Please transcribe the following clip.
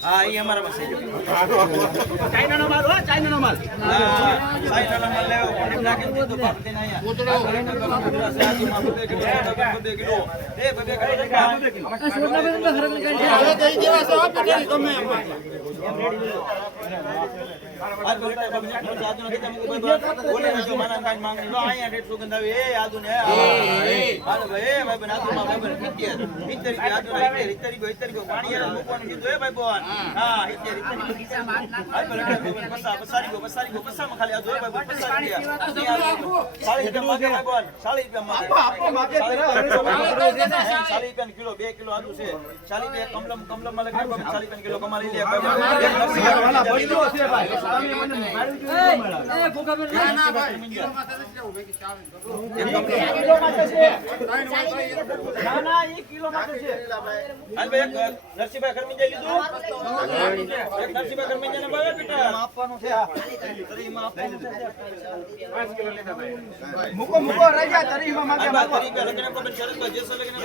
हाँ ये हमारा बस है चाइना नो माल हो चाइना नो माल साइड वाला माल ले वो ना के तो बात देना है गुजरात से आज माल दे किलो ए बबे करे का सोना में तो हरम निकाल હવે દઈ દેવા છો આપી દે ગમે એમ आज बोलता है बबे आज ना के जम बोले ना जो माना कान मांग लो आया 150 गंदावे ए आज ने हाल भाई भाई बना तो माल भाई मित्र की आज ना इतरी को पानी है लोगों ने जो है भाई बोन हां इतरी आज बोलता है बसारी को बसा में खाली आज है भाई बसारी साड़ी के मांगे भाई बोन साड़ी पे मांगे आपको मांगे 40 रुपया किलो 2 किलो आलू से 40 पे कमलम में लगे 40 रुपया किलो कमा ली वाला बड़ो છે ભાઈ સામે મને મારી એ ભૂખા બેન ના ભાઈ કિલો માં તો કેવું ભાઈ કિલો માં છે ના ના એ કિલો માં છે હાલ ભાઈ નરસિંહભાઈ ખરમી જઈ લીધું એક નરસિંહભાઈ ખરમી જઈને ભાઈ બેટા આપવાનું છે આ તરીમાં આપવાનું છે 5 કિલો લેતા ભાઈ મુકો રાજા તરીમાં માંગે આ તરીકે લગને કો શરત જેસો લગને